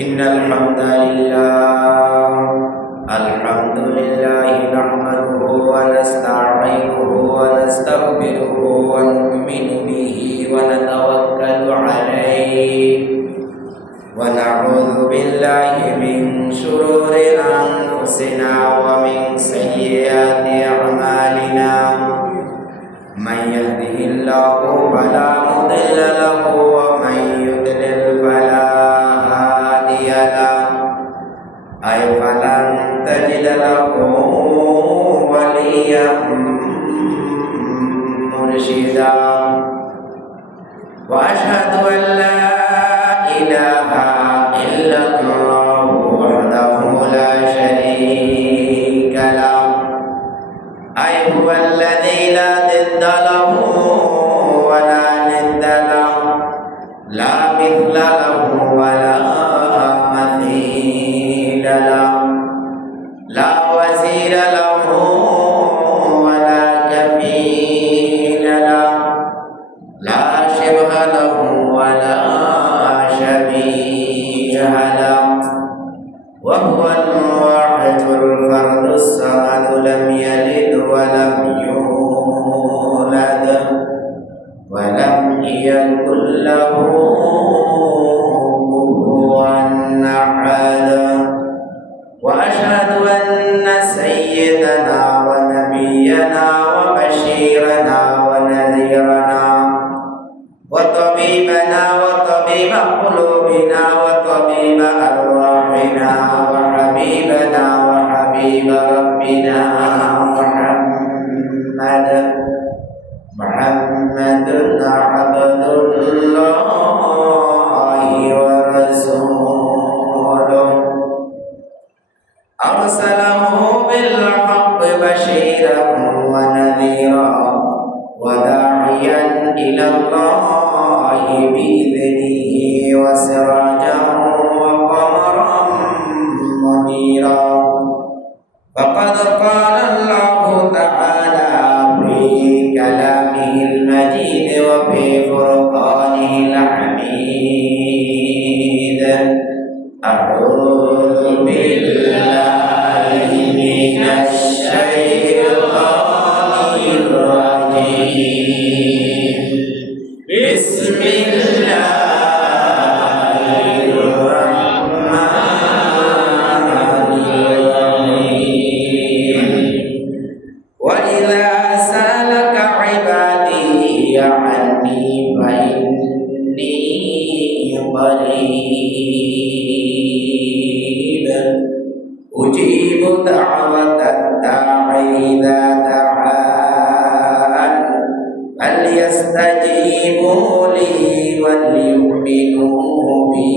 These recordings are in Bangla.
إن الحمد لله نحمده ونستعينه ونستغفره ونؤمن به ونتوكل عليه ونعوذ بالله من شرور أنفسنا ومن سيئات أعمالنا من يهده الله فلا مضل له ومن يضلل فلا هادي له أي فلن تجد له وليا مرشدا وأشهد أن لا إله إلا الله وحده لا شريك له أي هو الذي لا ضد له ولا ند له لا مثل له ولا مثيل له لا وزير له ولا كفيل له لا شبه له ولا شبيه له وهو الواحد الفرد الصمد لم يلد ولم يولد ولم يكن له كفوا أحد وأشهد أن سيدنا ونبينا وبشيرنا ونذيرنا وطبيبنا وطبيب قلوبنا وطبيب أرواحنا وحبيبنا وحبيب ربنا محمد عبد الله ورسوله أرسله بالحق بشيرا ونذيرا وداعيا إلى الله بإذنه وسراجا وقمرا منيرا فقد قال الله تعالى في كلامه المجيد وفي فرقانه الحميد أعوذ بالله من الشيطان الرجيم بسم الله الرحمن الرحيم وإذا سألك عبادي عني فإني قريب أجيب دعوة الداعي إذا دعان فليستجيبوا لي وليؤمنوا بي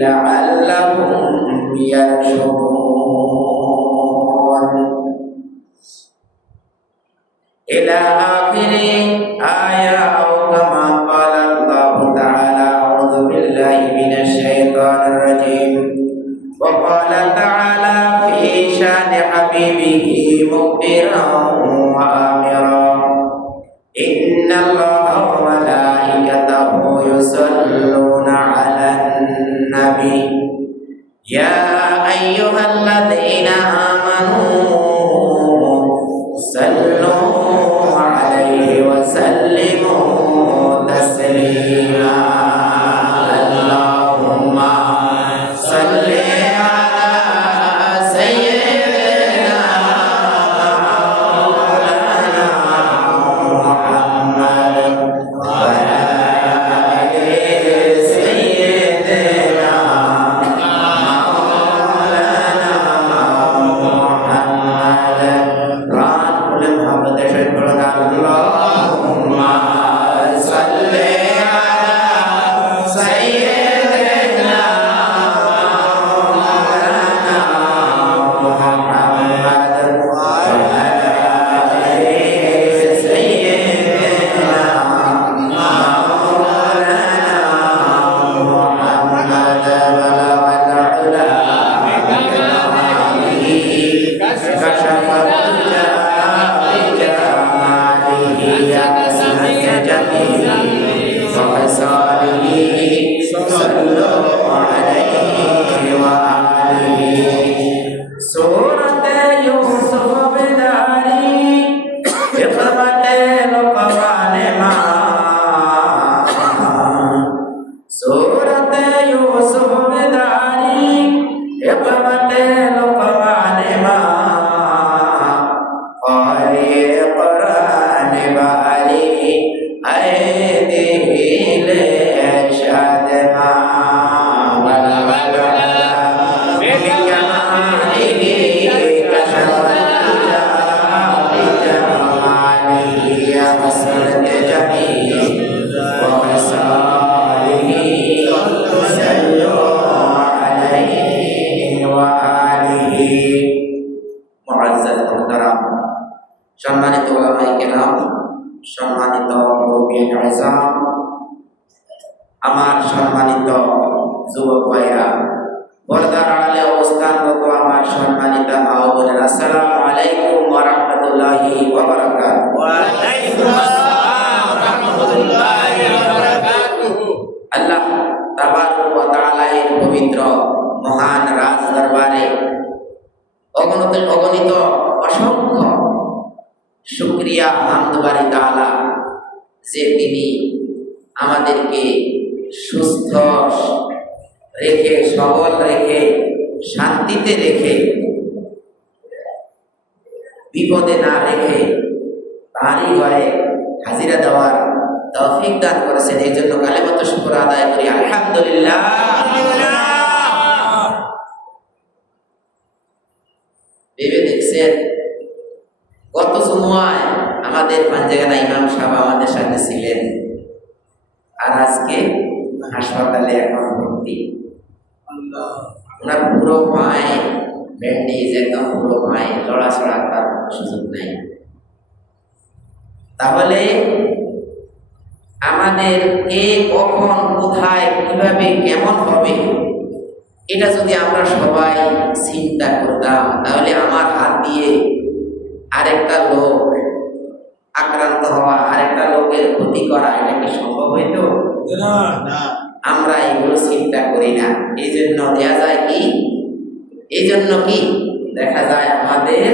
لعلهم يرشدون إلى آخر آية أو كما قال الله تعالى أعوذ بالله من الشيطان الرجيم وقال تعالى في شان حبيبه مخبرا وآمرا إن الله وملائكته يصلون على النبي يا أيها الذين آمنوا صلوا عليه وسلموا تسليما اللهم صل على سيدنا مولانا सूरत यूसुफ बिदारी हिकमत लुक़मान मां सूरत यूसुफ बिदारी हिकमत लुक़मान मां और ये कुरान वाली ऐ दिल शाद সম্মানিত ওলামায়ে কেরাম, সম্মানিত মুরব্বিয়ান আযম, আমার সম্মানিত যুবক ভাইরা, পর্দার আড়ালে অবস্থানরত আমার সম্মানিত মা ও বোনেরা, আসসালামু আলাইকুম ওয়া রাহমাতুল্লাহি ওয়া বারাকাতুহু। ওয়া আলাইকুম আসসালাম ওয়া রাহমাতুল্লাহি ওয়া বারাকাতুহু। আল্লাহ তাবারক ওয়া তাআলা এর পবিত্র মহান রাজ দরবারে অগণিত অসংখ্য শুকরিয়া হামদ বারি তাআলা যে তিনি আমাদেরকে সুস্থ রেখে, সবল রেখে, শান্তিতে রেখে, বিপদে না রেখে তারই ঘরে হাজিরা দেওয়ার তৌফিক দান করেছেন। এই জন্য কালেমাত শুকর আদায় করি, আলহামদুলিল্লাহ। ভেবে দেখছেন, গত জুমআয় আমাদের পাঞ্জাগানা ইমাম সাহেব আমাদের সাথে ছিলেন, আর আজকে হাসপাতালে এখন ভর্তি। ওনার পুরো পায়ে ব্যান্ডেজ, একদম পুরো পায়ে লড়াছড়া করার সুযোগ নাই। তাহলে আমাদের কে কখন কোথায় কিভাবে কেমন হবে এটা যদি আমরা সবাই চিন্তা করতাম, তাহলে আমার হাত দিয়ে আরেকটা লোক আক্রান্ত হওয়া, আরেকটা লোকের ক্ষতি করা, এটা কি সম্ভব হইতো? না। আমরা এগুলো চিন্তা করি না। এই জন্য দেখা যায় কি, এই জন্য কি দেখা যায় আমাদের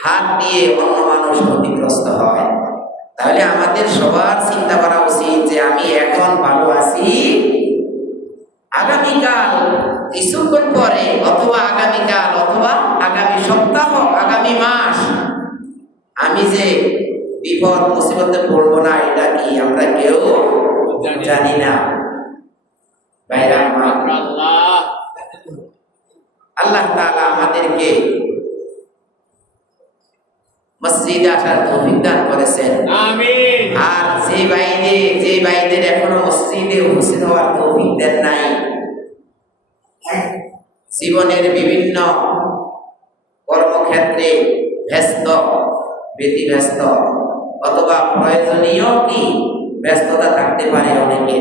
হাত দিয়ে অন্য মানুষ ক্ষতিগ্রস্ত হয়। তাহলে আমাদের সবার চিন্তা করা উচিত যে আমি এখন ভালো আছি, আগামীকাল কিছুক্ষণ পরে অথবা আগামীকাল অথবা আগামী সপ্তাহ, আগামী মাস আমি যে বিপদ মুসিবতে পড়বো না, এটা কি আমরা কেউ জানি না। আল্লাহ তাআলা আমাদেরকে মসজিদে আসার তৌফিক দান করেছেন, আমিন। আর যে ভাইদের এখনো মসজিদে উপস্থিত হওয়ার তৌফিক দেন নাই, জীবনের বিভিন্ন কর্মক্ষেত্রে ব্যতিব্যস্ত অথবা প্রয়োজনীয় কি ব্যস্ততা থাকতে পারে অনেকে,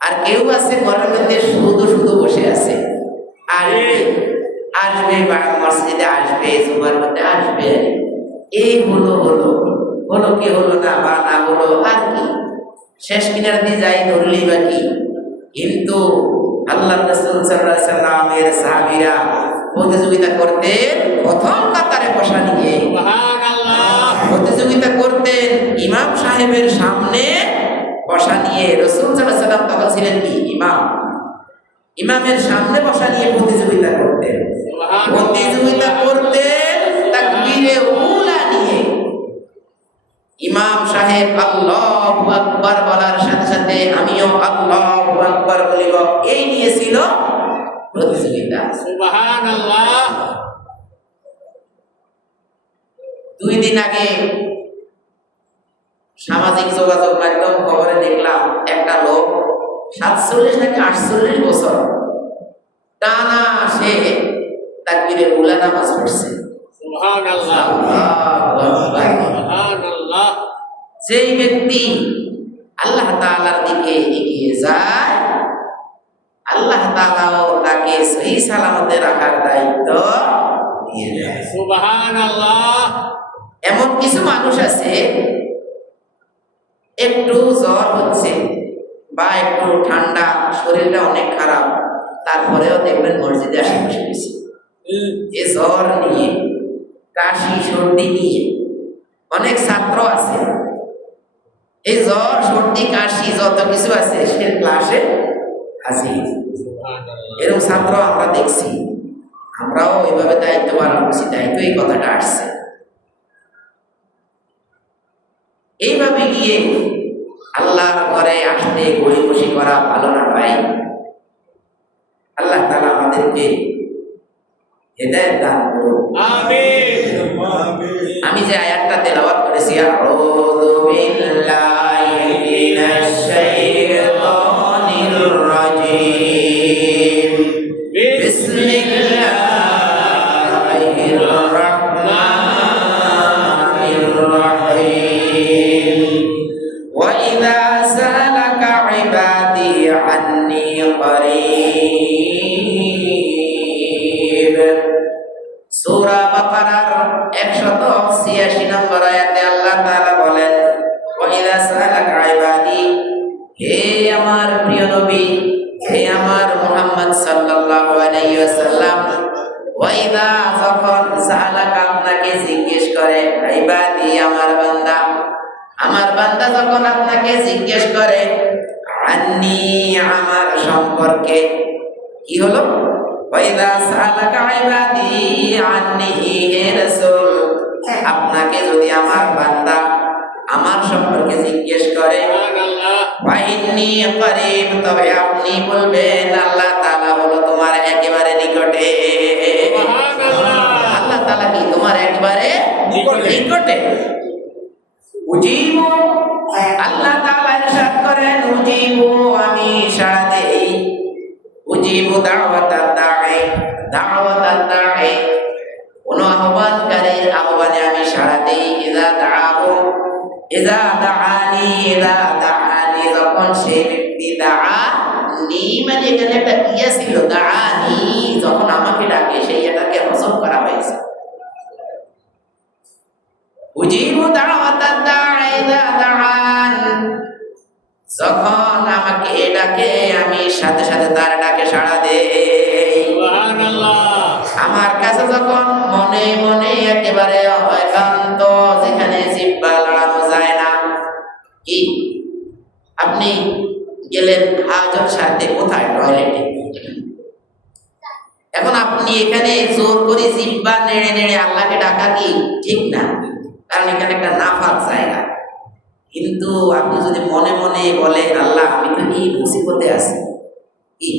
আর কেউ আছে ঘরের মধ্যে শুধু বসে আছে, আসবে মসজিদে আসবে, জুমার মধ্যে আসবে, এই হলো কি হলো না বা না হলো আর কি, শেষ কিনার দিয়ে যাই ধরলেই বা কি। কিন্তু আল্লাহ রাসূল সাল্লাল্লাহু আলাইহি সাল্লামের সাহাবীরা প্রতিযোগিতা করতেন প্রথম কাতারে বসা নিয়ে, সুবহানাল্লাহ, প্রতিযোগিতা করতেন ইমাম সাহেবের সামনে বসা নিয়ে। রাসূল সাল্লাল্লাহু আলাইহি সাল্লাম তখন ছিলেন কি ইমামের সামনে বসা নিয়ে প্রতিযোগিতা করতেন, তাকবীরে উলা নিয়ে। ইমাম সাহেব আল্লাহু আকবার বলার সাথে সাথে আমিও আল্লাহু আকবার বলিব, এই নিয়ে ছিল প্রতিযোগিতা, সুবহানাল্লাহ। 2 দিন আগে সামাজিক যোগাযোগ মাধ্যম খবরে দেখলাম একটা লোক 47 নাকি 48 বছর টানা সে তাকবীরে উলা নামাজ পড়ছে, সুবহানাল্লাহ, সুবহানাল্লাহ। যেই ব্যক্তি আল্লাহ তাআলার দিকে এগিয়ে যায়, আল্লাহ তাআলাও তাকে সহি সালামতে রাখার দায়িত্ব দিয়ে দেয়, সুবহানাল্লাহ। এমন কিছু মানুষ আছে, একটু জ্বর হচ্ছে বা একটু ঠান্ডা, শরীরটা অনেক খারাপ, তারপরেও দেখবেন মসজিদে আসে বসে গেছে, এ জ্বর নিয়ে, কাশি সর্দি নিয়ে অনেক ছাত্র আছে, এই জ্বর সর্দি কাশি যত কিছু আছে সে ক্লাসে হাজির। এরকম ছাত্র আমরা দেখছি, আমরাও ওইভাবে দায়িত্ব পালন করছি, দায়িত্ব এই কথাটা আসছে। এইভাবে গিয়ে আল্লাহর ঘরে আসতে গড়িমসি করা ভালো না ভাই। আল্লাহ তাআলা আমাদেরকে হেদায়েত দান করুন, আমিন। আমি যে আয়াতটা তেলাওয়াত করেছি, আউযু বিল্লাহি মিনাশ শাইতানির রাজীম, বিসমিল্লাহির রাহমানির রাহিম, ওয়া ইযা সালাকা ইবাদি আন্নী করিব। সূরা বাকারার 186 নম্বর আয়াতে আল্লাহ তাআলা বলেন, ওয়া ইযা সালাকা ইবাদি, হে আমার প্রিয় নবী, হে আমার মুহাম্মদ সাল্লাল্লাহু আলাইহি ওয়াসাল্লাম, ওয়া ইযা, যখন সালাকা, আপনাকে জিজ্ঞেস করে, ইবাদি, আমার বান্দা, আমার বান্দা যখন আপনাকে জিজ্ঞেস করে, আন্নী, আমার সম্পর্কে, কি হলো? ওয়া ইযা সালাকা ইবাদি আন্নী, হে রাসূল, আপনাকে যদি আমার বান্দা আমার সম্পর্কে জিজ্ঞেস করে, ওয়া ইন্নী করিব, তবে আপনি বলবেন আল্লাহ তাআলা হলো তোমার একেবারে নিকটে। আল্লাহ তাআলা কি তোমার একেবারে নিকটে? উজিবু, আল্লাহ তাআলা ইরশাদ করেন, উজিবু, আমি সাড়া দেই। উজিবু দাওয়াতাদ দাঈ, দাওয়াতাদ দাঈ, কোন আহ্বানকারীর আহ্বানে আমি সাড়া দেই। ইযা দাআহু, ইযা দাআনি, ইযা দাআনি, যখন সে ব্যক্তি দাআনি, মানে এখানে একটা ইয়া ছিল, দাআনি, যখন আমাকে ডাকে, সেই এটাকে হযফ করা হয়েছে। উজিবু দাওয়াতাদ দাঈ ইযা দাআন, যখন আমাকে ডাকে আমি সাথে সাথে তার ডাকে সাড়া দেই। সুবহানাল্লাহ। আমার কাছে যখন মনে মনে একেবারে একান্ত, যেখানে জিহ্বা লড়ানো যায় না, কি আপনি গেলেন হাজত সারতে, কোথায়? টয়লেটে। এখন আপনি এখানে জোর করে জিহ্বা নেড়ে নেড়ে আল্লাহকে ডাকা কি ঠিক না, কারণ এখানে একটা নাফাক জায়গা। কিন্তু আপনি যদি মনে মনে বলেন, আল্লাহ আমি তো এই মুসিবতে আছি, কি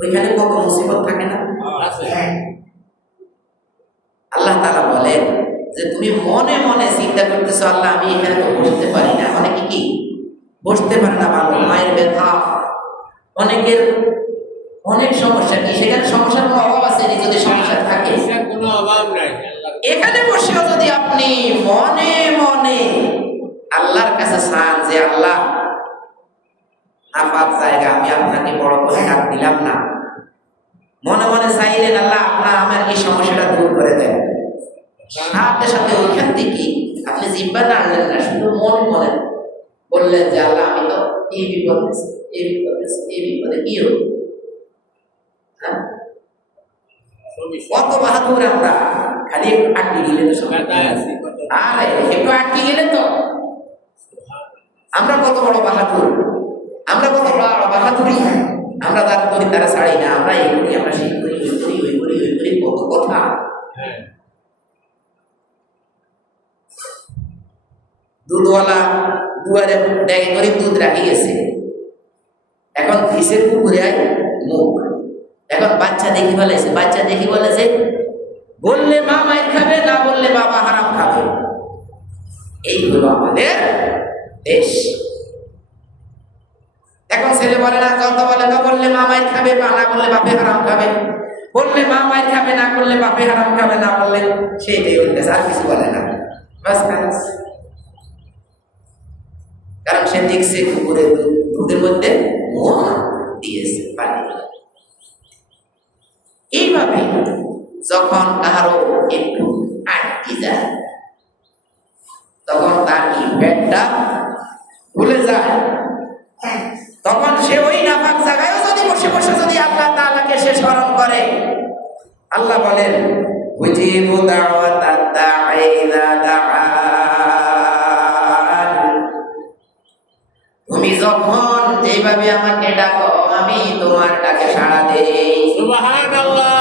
ওইখানে কত মুসিবত থাকে না? আল্লাহ তাআলা বলেন যে তুমি মনে মনে চিন্তা করতেছো, আল্লাহ আমি এখানে তো বসতে পারি না, অনেকে কি বসতে পারে না, ভালো মায়ের ব্যথা, অনেকের অনেক সমস্যা, কি সেখানে সমস্যার কোনো অভাব আছে? যদি সমস্যা থাকে, কোনো অভাব নাই। এখানে বসেও যদি আপনি মনে মনে আল্লাহর কাছে চান যে আল্লাহ নাফাক জায়গা, আমি আপনাকে বড় করে ডাক দিলাম না, মনে মনে চাইলেন আল্লাহ আপনার আমার এই সমস্যাটা দূর করে দেন, সাথে সাথে ওইখান থেকে আপনি জিহ্বা নাড়লেন না, শুধু মনে মনে বললেন যে আল্লাহ আমি তো এই বিপদে, এই বিপদে, এই বিপদে, কি হল? কত বাহাদুর আমরা, খালি একটু আটকে গেলে তো সবাই, আরে একটু আটকে গেলে তো আমরা কত বড় বাহাদুর, আমরা কত বড় বাহাদুরি, আমরা তার করি তারা ছাড়ি না, আমরা এই করি, আমরা সেই করি, ওই করি, ওই করি, ওই করি, কত কথা। দুধওয়ালা দুয়ারে ব্যাগে করে দুধ রাখি গেছে, এখন দিছে পুকুরে মুখ, এখন বাচ্চা দেখি বলেছে, বাচ্চা দেখি বলেছে, বললে মা মায়ের খাবে, না বললে বাবা হারাম খাবে। এই হলো আমাদের দেশ। এখন ছেলে বলে না, যত বলে তো, বললে মা মায়ের খাবে, না বললে বাপে হারাম খাবে, বললে মা মায়ের খাবে, না করলে বাপে হারাম খাবে, না বললে সেইটাই বলতেছে, আর কিছু বলে না, বাস। কারণ সে দেখছে পুকুরে দুধের মধ্যে মুখ দিয়েছে পানি। এইভাবে যখন কারো একটু আটকে যায়, তখন তার কি পেটটা ভুলে যায়, তখন সে ওই নাপাক জায়গায় যদি বসে বসে যদি আল্লাহ তাআলাকে সে স্মরণ করে, আল্লাহ বলেন উজিবু দাওয়াতাদ দাঈ ইযা দাআন, তুমি যখন যেভাবে আমাকে ডাকো আমি তোমার ডাকে সাড়া দেই। সুবহানাল্লাহ।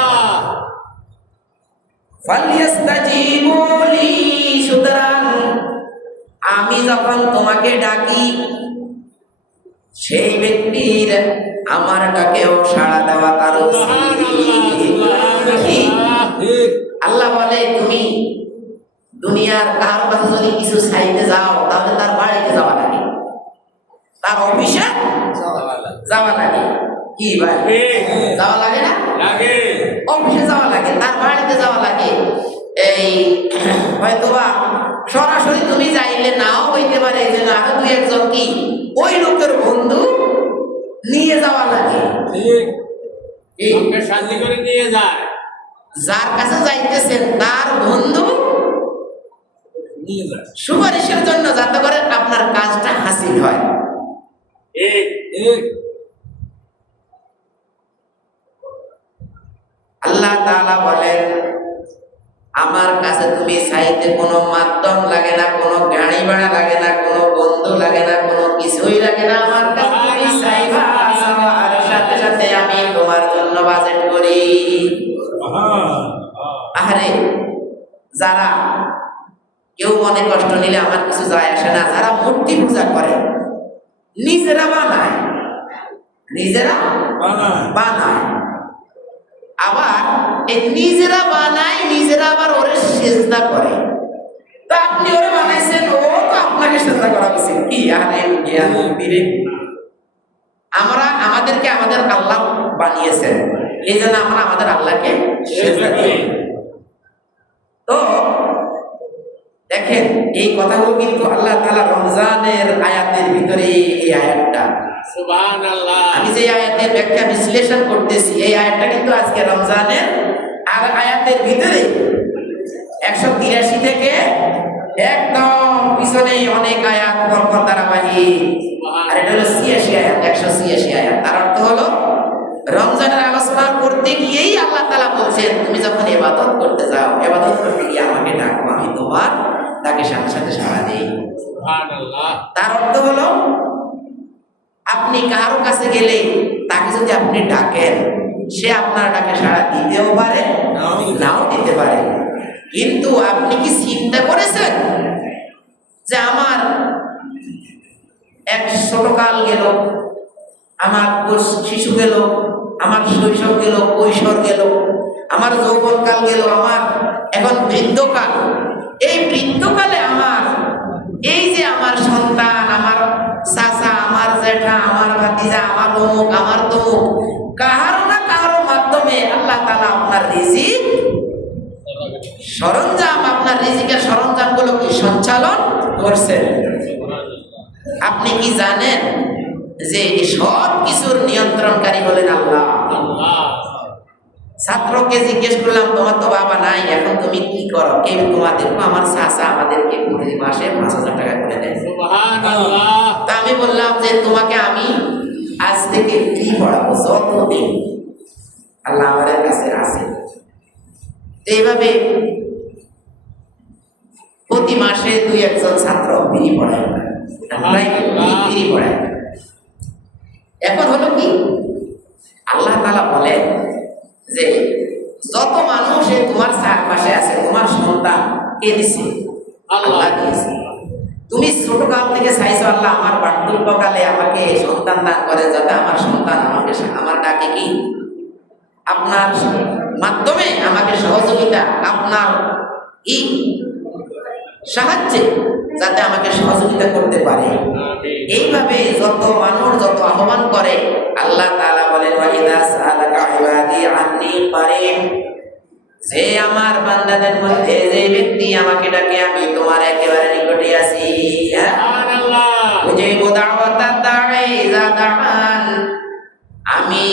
ফালিয়াস্তাজিবু লি, সুতরাং আমি যখন তোমাকে ডাকি সেই ব্যক্তির আমার ডাকেও সাড়া দেওয়া তার উচিত। ঠিক। আল্লাহ বলে তুমি দুনিয়ার কারো কাছে যদি কিছু চাইতে যাও তাহলে তার বাড়িতে যাওয়া লাগে, তার অফিসে যাওয়া লাগে। কি ভাই, ঠিক। যাওয়া লাগে না? লাগে। অফিসে যাওয়া লাগে, তার বাড়িতে যাওয়া লাগে। এই হয়তোবা সরাসরি তুমি যাইলে নাও হইতে পারে, যে আরো দুই একজন কি ওই লোকের বন্ধু নিয়ে যাওয়া লাগে। ঠিক। এই আমাকে শান্তি করে নিয়ে যায়। যার কাছে যাইতেছেন তার বন্ধু নিয়ে যায়। সুপারিশের জন্য, যাতে করে আপনার কাজটা হাসিল হয়। ঠিক। ঠিক। আল্লাহ তাআলা বলেন আমার কাছে তুমি চাইতে কোনো মাধ্যম লাগে না, কোনো গাড়ি ভাড়া লাগে না, কোনো বন্ধু লাগে না, কোনো কিছুই লাগে না। আমার কাছে তুমি চাইবা, আর সাথে সাথে আমি তোমার জন্য বাজেট করি। আরে যারা কেউ মনে কষ্ট নিলে আমার কিছু যায় আসে না, যারা মূর্তি পূজা করে নিজেরা বানায়, নিজেরা বানায়, আবার এই নিজেরা বানায়, নিজেরা আবার ওরে সেজদা করে। তা আপনি ওরে বানাইছেন, ও তো আপনাকে সেজদা করা উচিত। কি আরে জ্ঞান দিরে, আমরা আমাদেরকে আমাদের আল্লাহ বানিয়েছেন, এই জন্য আমরা আমাদের আল্লাহকে সেজদা করি। তো দেখেন এই কথাগুলো কিন্তু আল্লাহ তাআলা রমজানের আয়াতের ভিতরে, এই আয়াতটা সুবহানাল্লাহ। আমি যে আয়াতের ব্যাখ্যা বিশ্লেষণ করতেছি, এই আয়াতটা কিন্তু আজকে রমজানের আর আয়াতের ভিতরে 183 থেকে একদম পিছনে অনেক আয়াত পরপর ধারাবাহিক, আর এটা হলো 86 আয়াত, 186 আয়াত। তার অর্থ হলো রমজানের আলোচনা করতে গিয়েই আল্লাহ তাআলা বলছেন তুমি যখন ইবাদত করতে যাও, ইবাদত করতে গিয়ে আমাকে ডাকো, আমি তোমার ডাকে সাথে সাথে সাড়া দেই। সুবহানাল্লাহ। তার অর্থ হলো আপনি কারো কাছে গেলে তাকে যদি আপনি ডাকেন, সে আপনার ডাকে সাড়া দিতেও পারে, নাও দিতে পারে। কিন্তু আপনি কি চিন্তা করেছেন যে আমার এক ছোটকাল গেল, আমার শিশু গেল, আমার শৈশব গেল, কৈশোর গেল, আমার যৌবনকাল গেল, আমার এখন বৃদ্ধকাল। এই বৃদ্ধকালে আমার এই যে আমার সন্তান, আমার চাচা, আমার জ্যাঠা, আমার ভাতিজা, আমার অমুক, আমার তমুক, কাহারো না কাহারো মাধ্যমে আল্লাহ তাআলা আপনার রিজিক সরঞ্জাম, আপনার রিজিকের সরঞ্জামগুলো কি সঞ্চালন করছেন। আপনি কি জানেন যে এই সব কিছুর নিয়ন্ত্রণকারী হলেন আল্লাহ? ছাত্রকে জিজ্ঞেস করলাম তোমার তো বাবা নাই, এখন তুমি কি করো? কেউ তোমাদেরকে, আমার চাচা আমাদেরকে প্রতি মাসে 5,000 টাকা করে দেয়। সুবহানাল্লাহ। তা আমি বললাম যে তোমাকে আমি আজ থেকে ফ্রি পড়াবো যতদিন আল্লাহ আমাদের কাছে আছে। এইভাবে প্রতি মাসে 2-1 ছাত্র ফ্রি পড়ায়, ফ্রি পড়ায়। এখন হলো কি, আল্লাহ তাআলা বলেন যে যত মানুষ তোমার চারপাশে আছে, তোমার সন্তান কে দিছে? আল্লাহ দিয়েছে। তুমি ছোটকাল থেকে চাইছো আল্লাহ আমার বার্ধক্যকালে আমাকে সন্তান দান করে, যাতে আমার সন্তান আমাকে আমার ডাকে কি আপনার মাধ্যমে আমাকে সহযোগিতা, আপনার ই সাহায্যে যাতে আমাকে সহযোগিতা করতে পারে। এইভাবে যত মানুষ যত আহ্বান করে, আল্লাহ তাআলা বলেন ওয়া ইযা সাআলাকা ইবাদি আন্নী কারীব, যে আমার বান্দাদের মধ্যে যে ব্যক্তি আমাকে ডাকে আমি তোমার একেবারে নিকটে আছি। সুবহানাল্লাহ। উজিবু দাওয়াতাদ দাঈ ইযা দাআন, আমি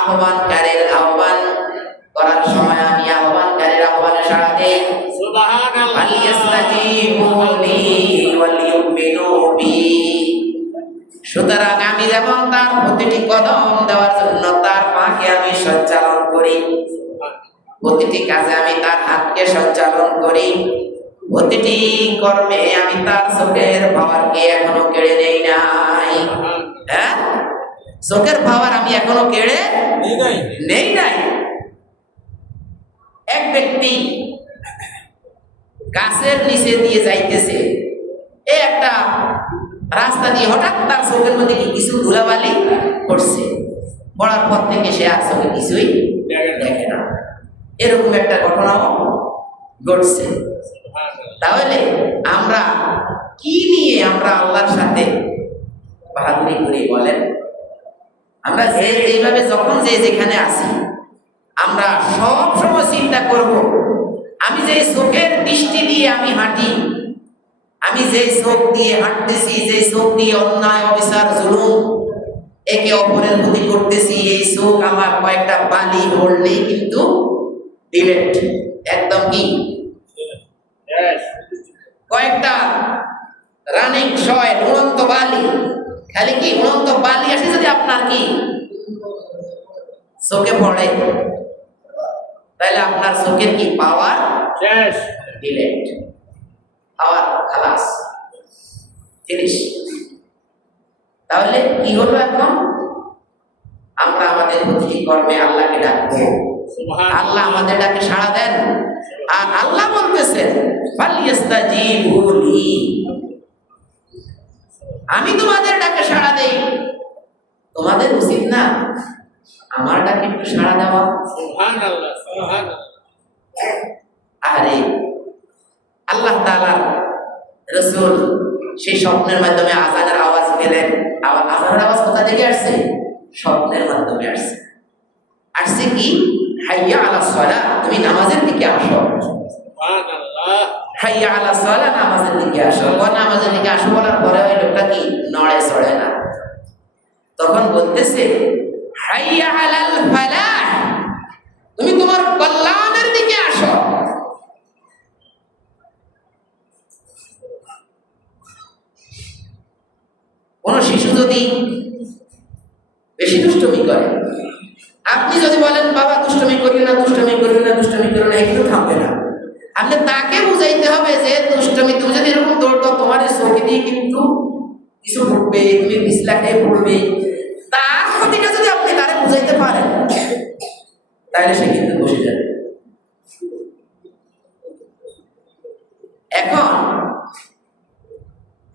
আহ্বানকারীর আহ্বান করার সময় আমি আহ্বানকারীর আহ্বানে সাড়া দেই। সুবহানাল্লাহ। ফালিয়াস্তাজিবু লি ওয়াল ইউমিনু বি, সুতরাং আমি যেমন তার প্রতিটি কদম দেওয়ার জন্য তার পাকে আমি সঞ্চালন করি, প্রতিটি কাজে আমি তার হাতকে সঞ্চালন করি, প্রতিটি কর্মে আমি তার চোখের পাওয়ারকে এখনো কেড়ে নেই নাই। হ্যাঁ, চোখের পাওয়ার আমি এখনো কেড়ে নেই নাই। এক ব্যক্তি গাছের নিচে দিয়ে যাইতেছে, এই একটা রাস্তা দিয়ে হঠাৎ তার চোখের মধ্যে কি কিছু ধুলাবালি পড়ছে, পড়ার পর থেকে সে আর চোখে কিছুই দেখে না। এরকম একটা ঘটনাও ঘটছে। তাহলে আমরা কি নিয়ে আমরা আল্লাহর সাথে বাহাদুরি করি বলেন? আমরা যে যেভাবে যখন যে যেখানে আছি, আমরা সব সময় চিন্তা করব, আমি যে চোখের দৃষ্টি দিয়ে আমি হাঁটি, আমি যে চোখ দিয়ে হাঁটতেছি, যে চোখ দিয়ে অন্যায় অবিচার জুলুম একে অপরের প্রতি করতেছি, এই চোখ আমার কয়েকটা বালি পড়লেই কিন্তু ডিলেট, একদম কি কয়েকটা রানিং শয় উড়ন্ত বালি, খালি কি উড়ন্ত বালি আসে যদি আপনার কি চোখে পড়ে, তাহলে আপনার চোখের কি পাওয়ার শেষ। ডিলেট, পাওয়ার খালাস, ফিনিশ। তাহলে কি হলো এখন? আমরা আমাদের প্রতিটি কর্মে আল্লাহকে ডাকবো, আল্লাহ আমাদের ডাকে সাড়া দেন। আর আল্লাহ বলতেছেন ফালিয়াস্তাজিবু লি, আমি তোমাদের ডাকে সাড়া দেই, তোমাদের উচিত না আমার ডাকে একটু সাড়া দেওয়া? সুবহানাল্লাহ, সুবহানাল্লাহ। আরে আল্লাহ তাআলা রাসূল সেই স্বপ্নের মাধ্যমে আযানের আওয়াজ পেলেন। আযানের আওয়াজ কোথা থেকে আসছে? স্বপ্নের মাধ্যমে আসছে। আসছে কি? হাইয়া আলাস সালাহ, তুমি নামাজের দিকে আসো। সুবহানাল্লাহ। হাইয়া আলাস সালাহ, নামাজের দিকে আসো। নামাজের দিকে আসো বলার পরে ওই লোকটা কি নড়ে চড়ে না, তখন বলতেছে হাইয়া আলাল ফালাহ, তুমি তোমার কল্যাণের দিকে আসো। কোন শিশু যদি বেশি দুষ্টমি করে, আপনি যদি বলেন বাবা দুষ্টমি করি না, দুষ্টমি করি না, দুষ্টমি করি না, একটু থামবে না। আপনি তাকে বুঝাইতে হবে যে দুষ্টমি, তুমি যদি এরকম দৌড় দাও তোমার চোখে দিয়ে কিন্তু কিছু ফুটবে, তুমি পিছলা খেয়ে পড়বে। তার ক্ষতিটা যদি আপনি তারে বুঝাইতে পারেন, তাহলে সে কিন্তু বসে যাবে। এখন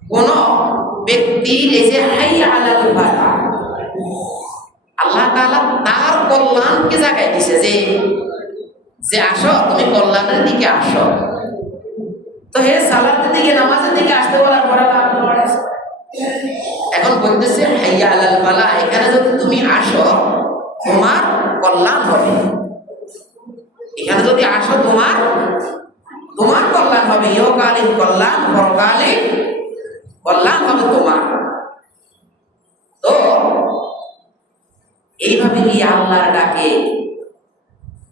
কোন ব্যক্তির এই যে হাইয়া আলাল ফালাহ, আল্লাহ তাআলা তার কল্যাণকে জাগায় দিছে যে আসো তুমি কল্যাণের দিকে আসো। তো হে সালাতের দিকে, নামাজের দিকে আসতে বলার পরে এখন বলতেছে হাইয়া আলাল ফালাহ, এখানে যদি তুমি আসো তোমার কল্যাণ হবে, এখানে যদি আসো তোমার কল্যাণ হবে, ইহকালীন কল্যাণ, পরকালীন কল্যাণ হবে তোমার। তো এইভাবে কি আল্লাহর ডাকে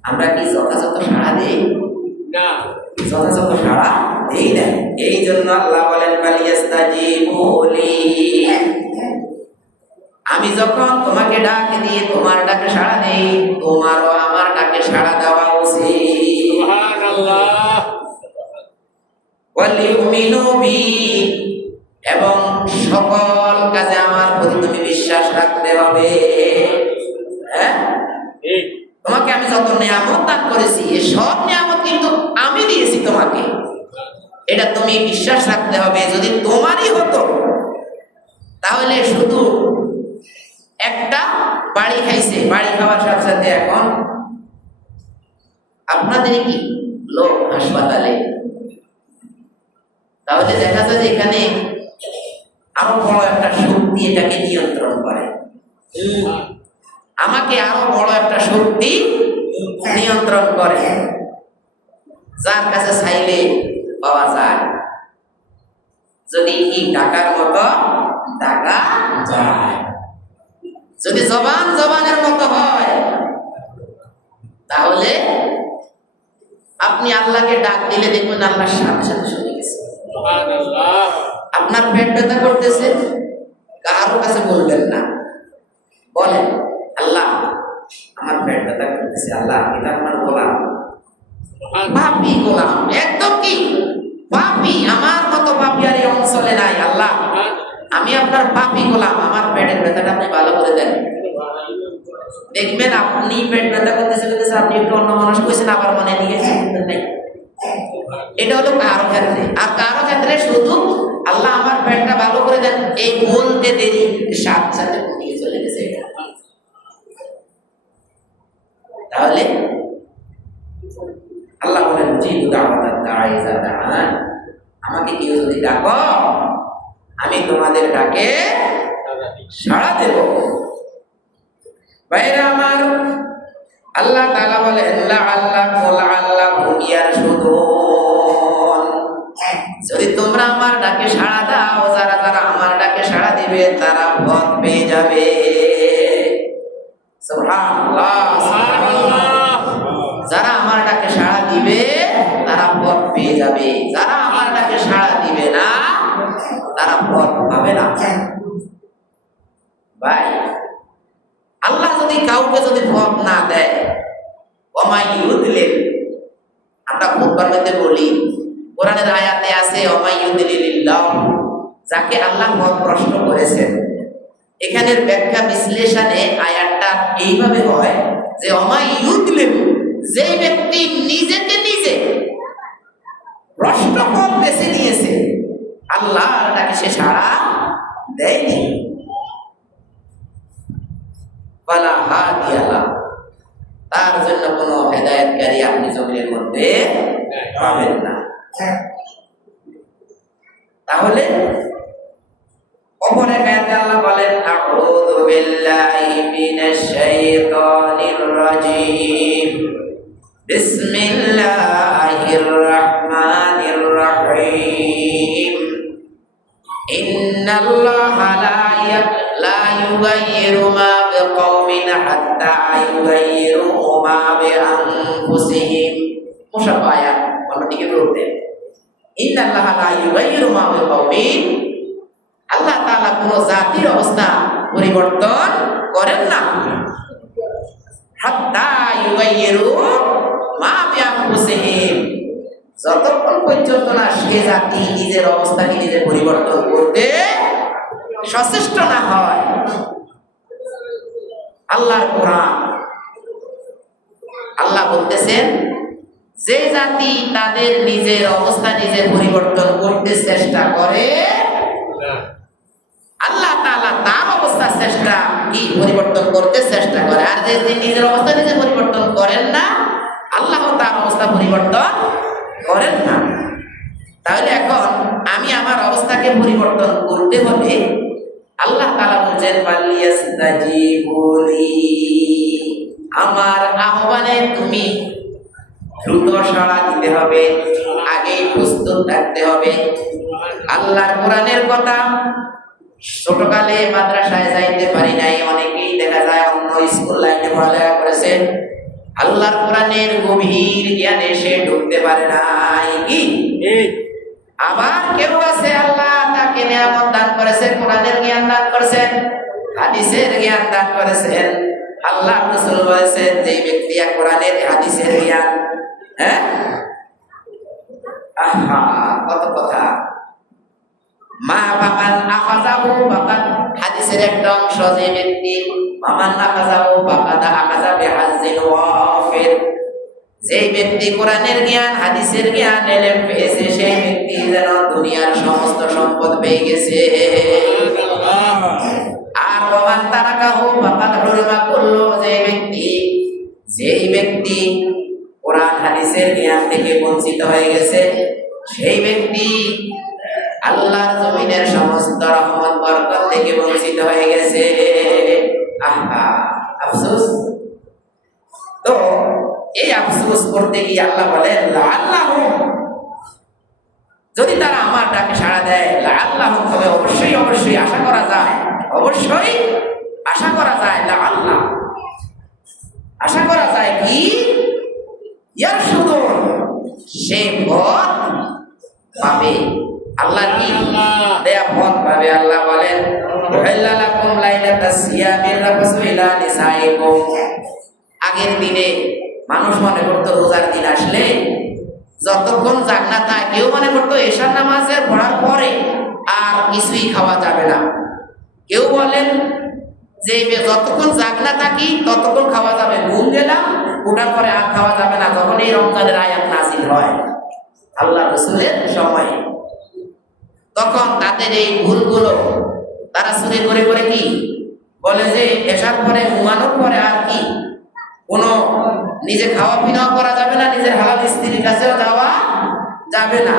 আমরা কি যথাযথ সাড়া দেই? না। যথাযথ সাড়া দেই না। এই জন্য আল্লাহ বলেন ফালিয়াস্তাজিবু লি, আমি যখন তোমাকে ডাক দিয়ে তোমার ডাকে সাড়া দেই, তোমারও আমার ডাকে সাড়া দেওয়া উচিত। সুবহানাল্লাহ। ওয়ালিউমিনু বি, এবং সকল কাজে আমার প্রতি তুমি বিশ্বাস রাখতে হবে। হ্যাঁ, ঠিক। তোমাকে আমি যত নিয়ামত দান করেছি, এই সব নিয়ামত কিন্তু আমি দিয়েছি তোমাকে, এটা তুমি বিশ্বাস রাখতে হবে। যদি তোমারই হতো তাহলে শুধু একটা বাড়ি খাইছে, বাড়ি খাওয়ার সাথে সাথে এখন আপনাদের কি লোক হাসপাতালে, তাহলে দেখা যায় যে এখানে আরো বড় একটা শক্তি এটাকে নিয়ন্ত্রণ করে, আমাকে আরো বড় একটা শক্তি নিয়ন্ত্রণ করে, যার কাছে চাইলে পাওয়া যায়। যদি কি টাকার মতো টাকা যায়, যদি জবানের মতো হয়, তাহলে আপনি আল্লাহকে ডাক দিলে দেখবেন আল্লাহর সাথে সাথে শুনে গেছে। সুবহানাল্লাহ। আপনার পেট ব্যথা করতেছে, কারো কাছে বলবেন না, বলেন আল্লাহ আমার পেট ব্যথা করতেছে, আল্লাহ এটা আপনার বলা পাপী গোলাম, একদম কি পাপী, আমার মতো পাপী আর এই অঞ্চলে নাই। আল্লাহ আমি আপনার পাপী গোলাম, আমার পেটের ব্যথাটা আপনি ভালো করে দেন। দেখবেন আপনি পেট ব্যথা করতেছে আপনি একটু অন্য মানুষ কইছেন, আবার মনে নিয়েছেন নাই। এটা হলো কারো ক্ষেত্রে, আর কারো ক্ষেত্রে শুধু আল্লাহ আমার পেটটা ভালো করে দেন এই বলতে দেরি সাথে সাথে নিয়ে চলে গেছে। তাহলে আল্লাহ বলেন আমাকে কেউ যদি ডাকো আমি তোমাদের ডাকে সাড়া দেব। ভাইরা আমার, আল্লাহ তাআলা বলেন যদি তোমরা আমার ডাকে সাড়া দাও, যারা যারা আমার ডাকে সাড়া দিবে তারা পথ পেয়ে যাবে। সুবহানাল্লাহ, যারা আমার ডাকে সাড়া দিবে তারা পথ পেয়ে যাবে, যারা আমার ডাকে সাড়া দিবে না তারা পথ পাবে না। ভাই, আল্লাহ যদি কাউকে যদি পথ না দেয়, আমরা খুতবার মধ্যে বলি, কোরআনের আয়াতে আছে যাকে আল্লাহ পথ প্রশ্ন করেছেন। এখানের ব্যাখ্যা বিশ্লেষণে আয়াতটা এইভাবে হয় যে যে ব্যক্তি নিজেকে নিজে প্রশ্ন পথ বেছে নিয়েছে, আল্লাহ তাকে সে সাড়া দেয়নি। তার জন্য কোন হেদায়েতকারী আপনি জমিনের মধ্যে পাবেন না। তাহলে অপর এক আয়াতে আল্লাহ বলেন আউযু বিল্লাহি মিনাশ শাইতানির রাজীম বিসমিল্লাহির রাহমানির রাহিম ইন্নাল্লাহা লা ইউগাইয়িরু মা বিকাওমিন হাত্তা ইউগাইয়িরু মা বিআনফুসিহিম। মুশাব্বাহ আয়াত অন্যদিকে বলতে ইন্নাল্লাহা লা ইউগাইয়িরু মা বিকাওমিন, আল্লাহ তাআলা কোন জাতির অবস্থা পরিবর্তন করেন না হাত্তা ইউগাইয়িরু মা বিআনফুসিহিম, যতক্ষণ পর্যন্ত না সে জাতি নিজের অবস্থাকে নিজে পরিবর্তন করতে সচেষ্ট না হয়। আল্লাহর কোরআন, আল্লাহ বলতেছেন যে জাতি তাদের নিজের অবস্থা নিজে পরিবর্তন করতে চেষ্টা করে, আল্লাহ তাআলা তার অবস্থা চেষ্টা কি পরিবর্তন করতে চেষ্টা করে। আর যে নিজের অবস্থা নিজে পরিবর্তন করেন না, আল্লাহ তার অবস্থা পরিবর্তন করেন না। তাহলে এখন আমি আমার অবস্থাকে পরিবর্তন করতে হলে আল্লাহ তাআলা বলেন ফালিয়াস্তাজিবুলি, আমার আহ্বানে তুমি দ্রুত সাড়া দিতে হবে, আগেই প্রস্তুত থাকতে হবে। আল্লাহর কোরআনের কথা ছোটকালে মাদ্রাসায় যাইতে পারি নাই, অনেকেই দেখা যায় অন্য স্কুল লাইনে পড়ালেখা করেছে, আল্লাহর কোরআনের গভীর জ্ঞানে সে ঢুকতে পারে নাই। কি আবার কেউ আছে আল্লাহ তাকে নিয়ামত দান করেছে, কোরআনের জ্ঞান দান করেছেন, হাদিসের জ্ঞান দান করেছেন। আল্লাহ রাসূল বলেছেন যে ব্যক্তি কোরআনের হাদিসের জ্ঞান, হ্যাঁ আহা কত কথা, মা বামান আখাযাহু ফাকাদ, হাদিসের একটা অংশ, যে ব্যক্তি বামান আখাযাহু ফাকাদ আখাযা বিহাজ্জিন ওয়াফির, যে ব্যক্তি কোরআনের জ্ঞান হাদিসের জ্ঞান এলেম পেয়েছে, সেই ব্যক্তি যেন দুনিয়ার সমস্ত সম্পদ পেয়ে গেছে। আর বামান তারাকাহু ফাকাদ হুরিমা কুল্লু, যেই ব্যক্তি কোরআন হাদিসের জ্ঞান থেকে বঞ্চিত হয়ে গেছে, সেই ব্যক্তি আল্লাহর জমিনের সমস্ত রহমত বরকত থেকে বঞ্চিত হয়ে গেছে। আহা আফসোস। তো এই আফসোস করতে গিয়ে আল্লাহ বলেন লাআল্লাহুম, যদি তারা আমার ডাকে সাড়া দেয়, লাআল্লাহুম, তবে অবশ্যই অবশ্যই আশা করা যায়, অবশ্যই আশা করা যায়, লাআল্লাহ আশা করা যায় কি ইয়ারশুদুন, সে পথ পাবে। আল্লাহ কি দেয়া পথ পাবে। আল্লাহ বলেন উহিল্লা লাকুম লাইলাতাস সিয়ামির রাফসু ইলা নিসাইকুম, আগের দিনে মানুষ মনে করতো রোজার দিন আসলে যতক্ষণ জাগনা থাকে, কেউ মনে করতো এশার নামাজের পড়ার পরে আর কিছুই খাওয়া যাবে না। কেউ বলেন যে যতক্ষণ জাগনা থাকি ততক্ষণ খাওয়া যাবে, ঘুম গেলাম ওঠার পরে আর খাওয়া যাবে না। তখন এই রমজানের আয়াত নাযিল হয় আল্লাহ রাসূলের সময়। তখন তাদের এই ভুলগুলো তারা চুরি করে করে কি বলে যে এশার পরে ঘুমানোর পরে আর কি কোনো নিজে খাওয়া পিনাও করা যাবে না, নিজের হালাল স্ত্রীর কাছেও যাওয়া যাবে না।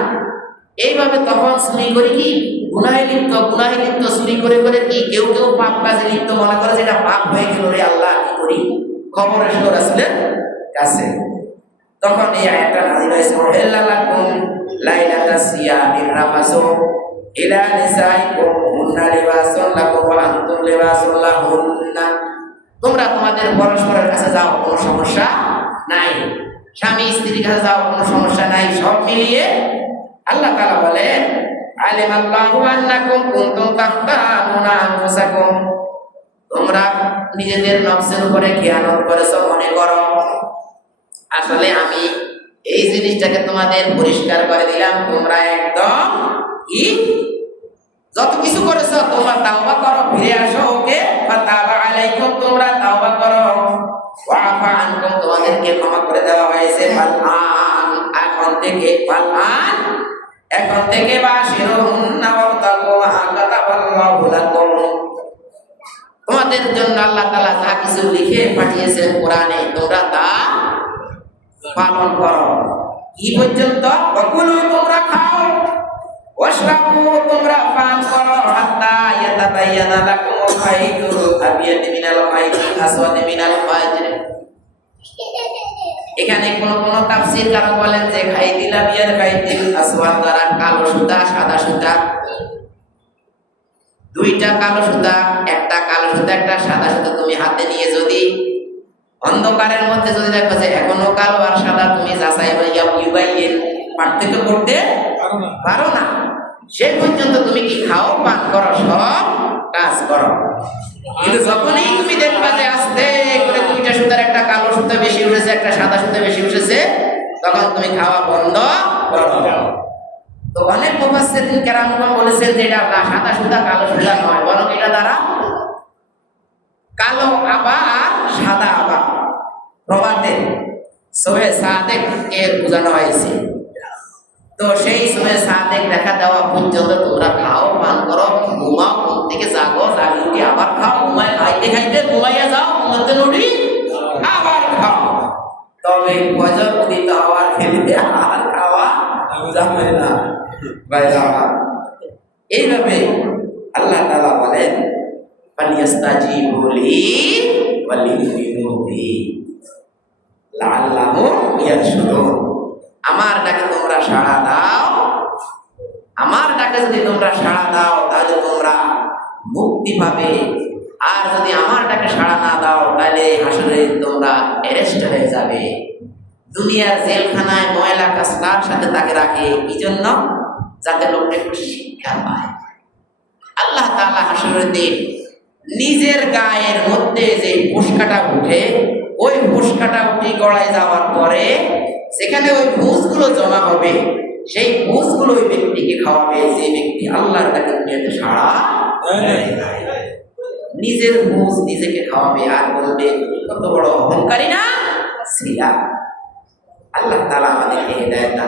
এইভাবে তখন চুরি করে কি গুনাহে লিপ্ত চুরি করে করে কি কেউ কেউ পাপ কাজে লিপ্ত মনে করে যে এটা পাপ হয়ে গেল রে আল্লাহ কি করি, খবর এসে রাসূলের কাছে। তখন এই আয়াতটা নাযিল হয়েছে, ওয়াহিল্লালাকুম লাইলাতাস সিয়ামির রাফাসু ইলা নিসাইকুম হুন্না লিবাসুন লাকুম ওয়া আনতুম লিবাসুন লাহুন্না। তোমরা তোমাদের পরস্পরের কাছে যাও, কোনো সমস্যা নাই, স্বামী স্ত্রীর কাছে যাও, কোনো সমস্যা নাই। সব মিলিয়ে আল্লাহ তাআলা বলেন আলিমাল্লাহু আন্নাকুম কুনতুম তাখতানুনা আনফুসাকুম, তোমরা নিজেদের নফসের উপরে খেয়ানত করেছো, মনে করো আসলে আমি এই জিনিসটাকে তোমাদের পরিষ্কার করে দিলাম, তোমরা একদম কি যত কিছু করেছো তোমরা তাওবা করো, ফিরে আসো ওকে, ফাতাবা আলাইকুম, তোমরা তাওবা করো, ওয়াফা আনকুম, তোমাদেরকে ক্ষমা করে দেওয়া হয়েছে। ফালআন, এখন থেকে বাশিরুহুন্না ওয়াবতাগু মা কাতাবাল্লাহু লাকুম, তোমাদের জন্য আল্লাহ তাআলা যা কিছু লিখে পাঠিয়েছেন কোরআনে তোমরা তা পালন করো। কি পর্যন্ত? ওয়াকুলু, তোমরা খাও, ওয়াশরাবু, তোমরা পান করো, হাত্তা ইয়াতাবায়ানা লাকুমুল খাইতুল আবিয়াদ মিনাল খাইতিল আসওয়াদ মিনাল ফাজর। এখানে কোন কোন তাফসীরকার বলেন যে খাইতিল আবিয়াদ খাইতিল আসওয়াদ দ্বারা কালো সুতা সাদা সুতা, দুইটা কালো সুতা, একটা কালো সুতা একটা সাদা সুতা তুমি হাতে নিয়ে যদি অন্ধকারের মধ্যে যদি দেখো যে এখনো কালো আর সাদা, তুমি যাচাই ইউবাইয়ের পার্থক্য করতে পারো না, সে পর্যন্ত তুমি কি খাও, পান করো, সব কাজ করো। কিন্তু যখনই তুমি দেখবা যে আস্তে করে দুইটা সুতার একটা কালো সুতা বেশি উঠেছে একটা সাদা সুতা বেশি উঠেছে, তখন তুমি খাওয়া বন্ধ করো। তো অনেক মুফাসসিরিন কেরামগণ বলেছেন যে এটা সাদা সুতা কালো সুতা নয়, বরং এটা দ্বারা কালো আবা আর সাদা আবা প্রবাদে সূরা সাদেক এর বোঝানো হয়েছে। তো সেই সূরা সাদেক দেখা দেওয়া পর্যন্ত তোমরা খাও, পান করো, ঘুমাও, ঘুম থেকে জাগো, জাগি উঠে আবার খাও, ঘুমায় খাইতে খাইতে ঘুমাইয়া যাও, ঘুমাতে উঠি আবার খাও। তবে ফজর উদিত হওয়ার খেলিতে আর খাওয়া যাবে না। এইভাবে আল্লাহ তাআলা বলেন ফালিয়াস্তাজিবু লি ওয়ালিউমিনু বি লাআল্লাহুম ইয়ারশুদুন। আমার ডাকে তোমরা সাড়া দাও, আমার ডাকে যদি তোমরা সাড়া দাও তাহলে তোমরা মুক্তি পাবে, আর যদি আমার ডাকে সাড়া না দাও তাহলে হাসরে তোমরা অ্যারেস্ট হয়ে যাবে। দুনিয়ার জেলখানায় ময়লা কাজটার সাথে তাকে রাখে কি জন্য? যাতে লোকটা একটু শিক্ষা পায়। আল্লাহ তাআলা হাসরের দিন নিজের গায়ের মধ্যে যে ফুসকাটা উঠে, ওই ফুসকাটা উঠে গড়ায় যাওয়ার পরে সেখানে ওই ভুজগুলো জমা হবে, সেই ভুজগুলো ওই ব্যক্তিকে খাওয়াবে যে ব্যক্তি আল্লাহর ডাকে দুনিয়াতে সাড়া দেয়। নিজের ভুজ নিজেকে খাওয়াবে আর বলবে কত বড় অহংকারী না ছিলাম। আল্লাহ তাআলা আমাদেরকে হেদায়েত দান